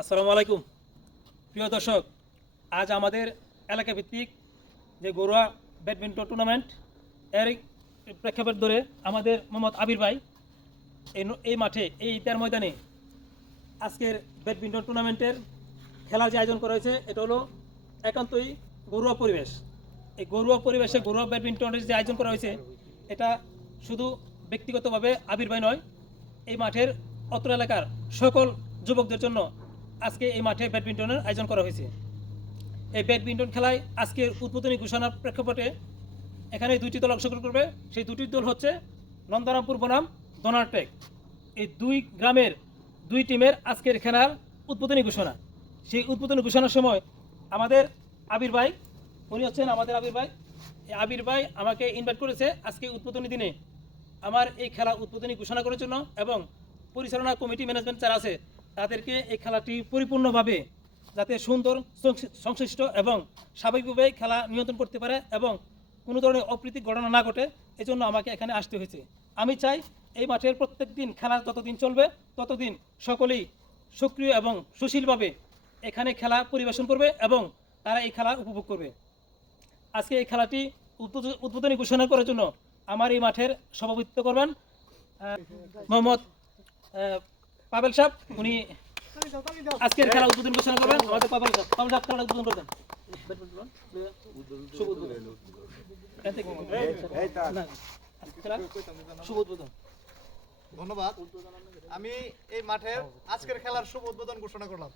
আসসালামু আলাইকুম। প্রিয় দর্শক, আজ আমাদের এলাকা ভিত্তিক যে ঘরোয়া ব্যাডমিন্টন টুর্নামেন্ট, এর প্রেক্ষাপট ধরে আমাদের মোহাম্মদ আবির ভাই এই মাঠে, এই ইতার ময়দানে আজকের ব্যাডমিন্টন টুর্নামেন্টের খেলার যে আয়োজন করা হয়েছে, এটা হলো একান্তই ঘরোয়া পরিবেশ। এই গরুয়া পরিবেশে গরুয়া ব্যাডমিন্টনের যে আয়োজন করা হয়েছে, এটা শুধু ব্যক্তিগতভাবে আবির ভাই নয়, এই মাঠের অত্র এলাকার সকল যুবকদের জন্য আজকে এই মাঠে ব্যাডমিন্টনের আয়োজন করা হয়েছে। এই ব্যাডমিন্টন খেলায় আজকের উদ্বোধনী ঘোষণার প্রেক্ষাপটে এখানে দুইটি দল অংশগ্রহণ করবে। সেই দুটি দল হচ্ছে নন্দরামপুর বনাম দোনারটেক এই দুই গ্রামের দুই টিমের আজকের খেলার উদ্বোধনী ঘোষণা। সেই উদ্বোধনী ঘোষণার সময় আমাদের আবির ভাই, উনি হচ্ছেন আমাদের আবির ভাই। এই আবির ভাই আমাকে ইনভাইট করেছে আজকে উদ্বোধনী দিনে। আমার এই খেলা উদ্বোধনী ঘোষণা করার জন্য এবং পরিচালনা কমিটি ম্যানেজমেন্ট যারা আছে তাদেরকে এই খেলাটি পরিপূর্ণভাবে যাতে সুন্দর সংশ্লিষ্ট এবং স্বাভাবিকভাবে খেলা নিয়ন্ত্রণ করতে পারে এবং কোনো ধরনের অপ্রীতিক ঘটনা না ঘটে, এজন্য আমাকে এখানে আসতে হয়েছে। আমি চাই এই মাঠের প্রত্যেক দিন খেলা যতদিন চলবে, ততদিন সকলেই সক্রিয় এবং সুশীলভাবে এখানে খেলা পরিবেশন করবে এবং তারা এই খেলা উপভোগ করবে। আজকে এই খেলাটি উদ্বোধ- উদ্বোধনী ঘোষণা করার জন্য আমার এই মাঠের সভাপতিত্ব করবেন মোহাম্মদ পাবেল সাহেব, উনি আজকের খেলা উদ্বোধন ঘোষণা করবেন। আমাদের পাবেল সাহেব পাবেল সাহেব খেলা উদ্বোধন করবেন। ধন্যবাদ। আমি এই মাঠের আজকের খেলার শুভ উদ্বোধন ঘোষণা করলাম।